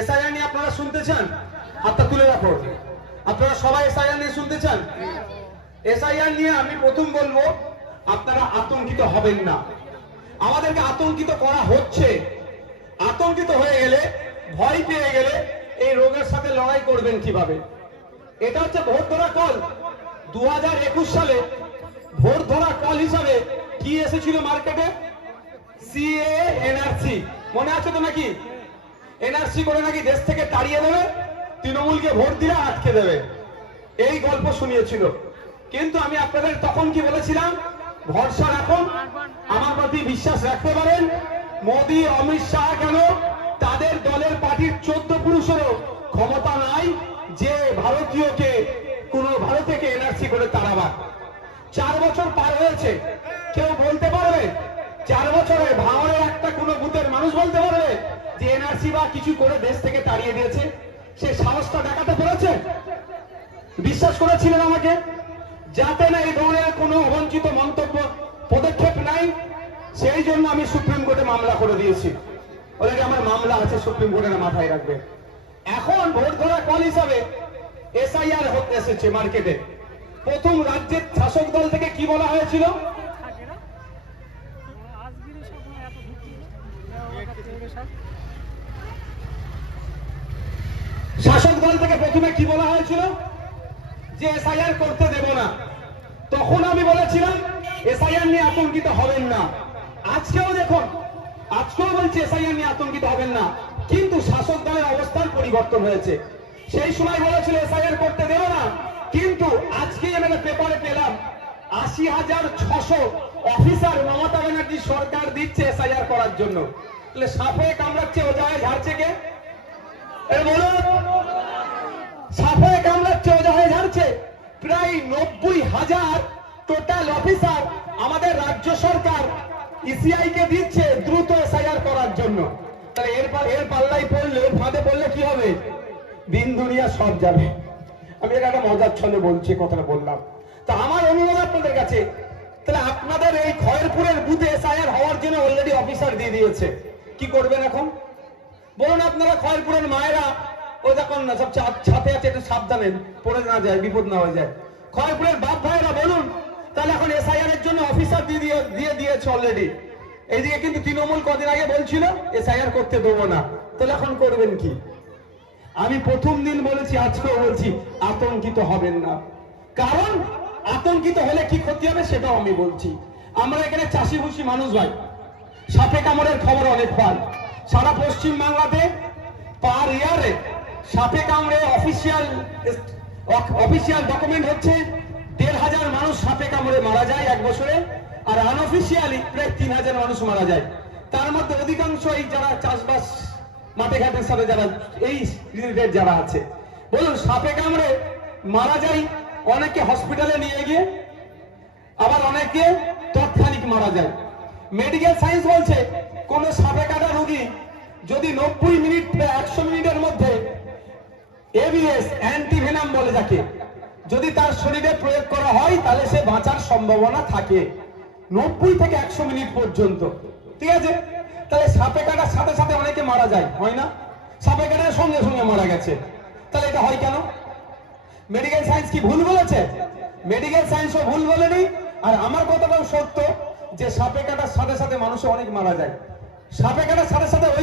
SIR নিয়ে আপনারা শুনতে চান? হাতটা তুলে রাখো। আপনারা সবাই এসআইআর নিয়ে শুনতে চান? এসআইআর নিয়ে আমি প্রথম বলবো, আপনারা আতঙ্কিত হবেন না। আমাদেরকে আতঙ্কিত করা হচ্ছে। আতঙ্কিত হয়ে গেলে, ভয় পেয়ে গেলে এই রোগের সাথে লড়াই করবেন কিভাবে? এটা হচ্ছে ভোট ধরা কল। 2021 সালে ভোট ধরা কল হিসাবে কি এসেছিল মার্কেটে? CA, NRC. মনে আছে তো নাকি? এনআরসি করে নাকি দেশ থেকে তাড়িয়ে দেবে, তৃণমূলকে ভোট দিলে আটকে দেবে, এই গল্প শুনিয়েছিল। কিন্তু আমি আপনাদের তখন কি বলেছিলাম? ভরসা রাখুন, আমার প্রতি বিশ্বাস রাখতে পারেন। মোদী, অমিত শাহ কেন, তাদের দলের পার্টির 14 পুরুষেরও ক্ষমতা নাই যে ভারতীয়কে কোন ভারতীয়কে এনআরসি করে তাড়াবার। 4 বছর পার হয়েছে, কেউ বলতে পারবে 4 বছরে ভাঙড়ের একটা কোন বুথের মানুষ বলতে পারবে যে এনআরসি বা কিছু করে দেশ থেকে তাড়িয়ে দিয়েছে? সে সাহসটা দেখাতে পেরেছে? বিশ্বাস করেছিলেন আমাকে, যাতে না এই ধরনের কোনো অবাঞ্ছিত মন্তব্য, পদক্ষেপ নাই, সেই জন্য আমি সুপ্রিম কোর্টে মামলা করে দিয়েছি। অলরেডি আমার মামলা আছে সুপ্রিম কোর্টের, মাথায় রাখবে। এখন ভোট ধরা কল হিসাবে এসআইআর হতে এসেছে মার্কেটে। প্রথম রাজ্যের শাসক দল থেকে কি বলা হয়েছিল? শাসক দল থেকে প্রথমে কি বলা হয়েছিল? যে এসআইআর করতে দেব না। তখন আমি বলেছিলাম এসআইআর নিয়ে আতঙ্কিত হবেন না। আজকেও দেখুন, আজকেও বলছি এসআইআর নিয়ে আতঙ্কিত হবেন না, কিন্তু শাসক দলের অবস্থান পরিবর্তন হয়েছে। সেই সময় বলেছিল এসআইআর করতে দেব না, কিন্তু আজকে আমি পেপারে পেলাম 80,600 অফিসার মমতা ব্যানার্জি সরকার দিচ্ছে এসআইআর করার জন্য। তাহলে সাপে কামড়াচ্ছে, ও জায়গায় ঝাড়ছে কে? বলুন, সাপে কামড়াচ্ছে, ও জায়গায় ঝাড়ছে। প্রায় 90,000 টোটাল অফিসার আমাদের রাজ্য সরকার ইসিআই কে দিচ্ছে দ্রুত এসআইআর করার জন্য। তাহলে এর পাল্লাই পড়লে, ফাঁদে পড়লে কি হবে? দিন দুনিয়া সব যাবে। আমি এটা একটা মজার ছলে বলছি, কথাটা বললাম। তো আমার অনুরোধ আপনাদের কাছে, তাহলে আপনাদের এই খয়েরপুরের বুথে এসআইআর হওয়ার জন্য অলরেডি অফিসার দিয়ে দিয়েছে, কি করবেন এখন বলুন? আপনারা খয়েরপুরের মায়েরা, ওই দেখুন না সব ছাতে আছে, একটু সাবধানে পড়ে না যায়, বিপদ না হয়ে যায়। খয়েরপুরের বাপ ভাইয়েরা বলুন, তাহলে এখন এসআইআর এর জন্য অফিসার দিয়ে দিয়েছে অলরেডি। এইদিকে কিন্তু তৃণমূল কদিন আগে বলছিল এসআইআর করতে দেবো না, তাহলে এখন করবেন কি? আমি প্রথম দিন বলেছি, আজকেও বলছি, আতঙ্কিত হবেন না। কারণ আতঙ্কিত হলে কি ক্ষতি হবে সেটাও আমি বলছি। আমরা এখানে চাষি ভুষি মানুষ ভাই, সাপে কামড়ের খবর অনেক পাই। সারা পশ্চিম বাংলাতে পার ইয়ারে সাপে কামড়ে অফিসিয়াল ডকুমেন্ট হচ্ছে 1,500 মানুষ সাপে কামড়ে মারা যায় এক বছরে, আর আনঅফিসিয়ালি প্রায় 3,000 মানুষ মারা যায়। তার মধ্যে অধিকাংশ এই যারা চাষবাস মাঠে ঘাটের সাথে যারা এই রিলেটেড যারা আছে, বলুন সাপে কামড়ে মারা যায় অনেকে হসপিটালে নিয়ে গিয়ে, আবার অনেকে তৎক্ষণিক মারা যায়। মেডিকেল সায়েন্স বলছে কোন সাপে কাটা রোগী যদি 90 মিনিট 100 মিনিটের মধ্যে এবিএস, অ্যান্টিভেনাম বলে যাকে, যদি তার শরীরে প্রয়োগ করা হয় তাহলে সে বাঁচার সম্ভাবনা থাকে 90 থেকে 100 মিনিট পর্যন্ত। ঠিক আছে? তাহলে সাপে কাটার সাথে সাথে অনেকে মারা যায়, হয় না? সাপে কাটার সঙ্গে সঙ্গে মারা গেছে, তাহলে এটা হয় কেন? মেডিকেল সায়েন্স কি ভুল বলেছে? মেডিকেল সায়েন্সও ভুল বলেনি, আর আমার কথাটাও সত্য যে সাপে কাটার সাথে সাথে মানুষ অনেক মারা যায়। সাপে কাটার সাথে সাথে ওই